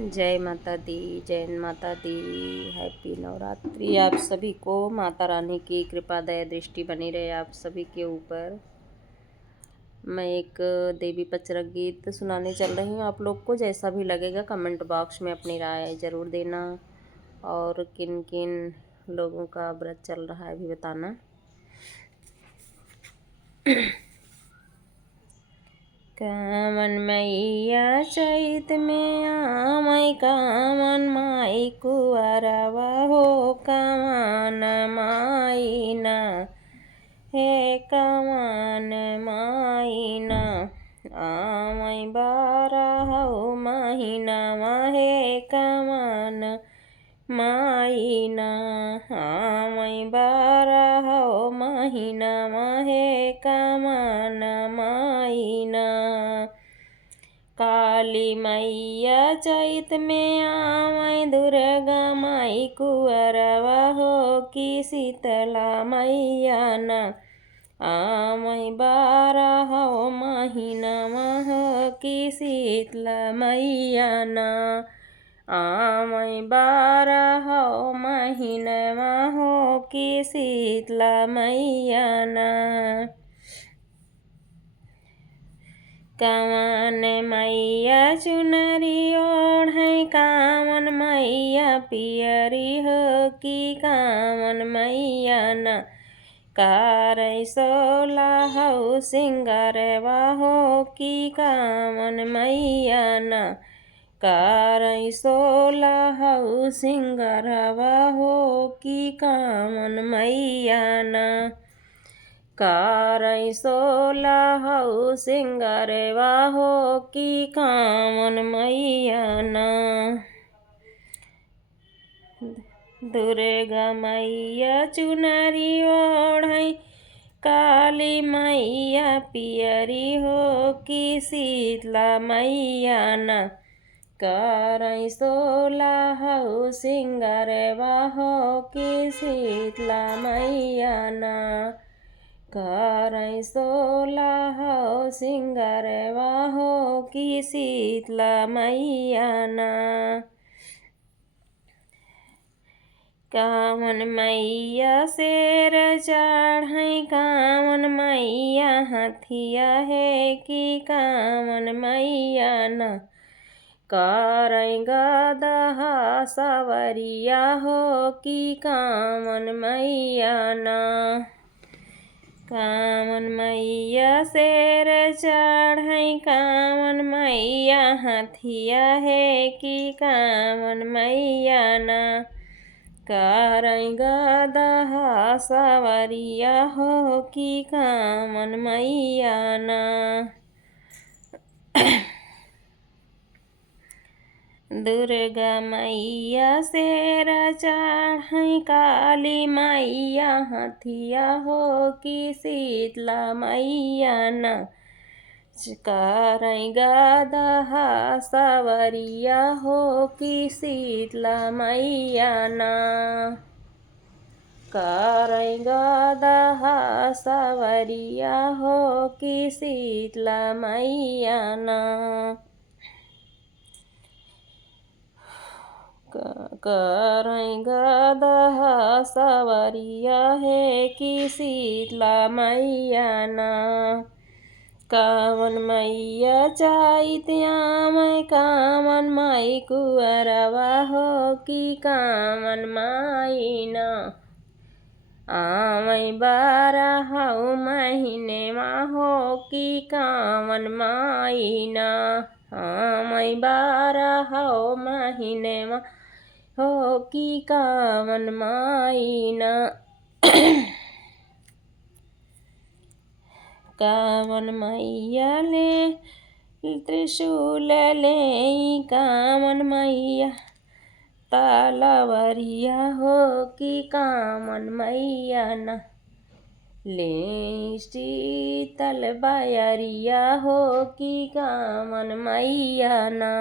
जय माता दी, जय माता दी। हैप्पी नवरात्रि। आप सभी को माता रानी की कृपा दया दृष्टि बनी रहे आप सभी के ऊपर। मैं एक देवी पचरक गीत सुनाने चल रही हूँ। आप लोग को जैसा भी लगेगा कमेंट बॉक्स में अपनी राय ज़रूर देना और किन किन लोगों का व्रत चल रहा है भी बताना। कामन मैया चैत में आमय कामन माई कुआरवा हो कामन माईना हे कामन माईना आमय बारह महीना हे कामन माईना आमय बारह महीना हे कामन माईना। काली मैया चैत में आमय दुर्गा माई कुंवरवा हो कि शीतला मैया न आमय बारह महीना हो कि शीतला मैया न आमय बारह महीना हो कि शीतला मैया न। कामन मैया चुनरी ओढ़ै कामन मैया पियरी हो कि कामन मैया न कारै सोला हौ सिंगारवा हो कि कामन मैया न कारै सोला हौ सिंगारवा हो कि कामन मैया न कारै सोला हौ सिंगारवा हो कि कामन मैया न। दुर्गा मैया चुनरी ओढ़ै काली मैया पियरी हो कि शीतला मैया न कारै सोला हौ सिंगारवा हो कि शीतला मैया न कारै सोला हौ सिंगारवा हो कि शीतला मैया न। कामन मैया शेर चढ़ै कामन मैया हाथिया है कि कामन मैया न कारै गदहा सवरिया हो कि कामन मैया न कामन मैया शेर चढ़ै कामन मैया हाथिया है कि कामन मैया न कारै गदहा सवरिया हो कि कामन मैया न। दुर्गा मैया शेर चढ़ै काली मैया हाथिया हो कि शीतला मैया न कारै गदहा सवरिया हो कि शीतला मैया न कारै गदहा सवरिया हो कि शीतला मैया न कारै गदहा सवरिया है कि शीतला मैया न। कामन मैया चैत आमय कामन माई कुंवरवा हो कि कामन माईना आमय बारह महीने हो कि कामन माईना आमय बारह महीने हो कि कामन माईना। कामन मैया ले त्रिशूल ले कामन मैया तलवरिया हो कि कामन मैया न ले शीतल बयरिया हो कि कामन मैया न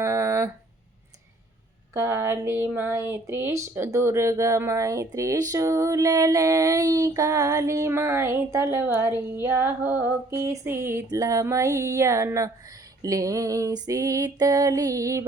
काली माई दुर्गा माई त्रिशूल ले काली माई तलवारिया हो कि शीतला मैया न ले शीतली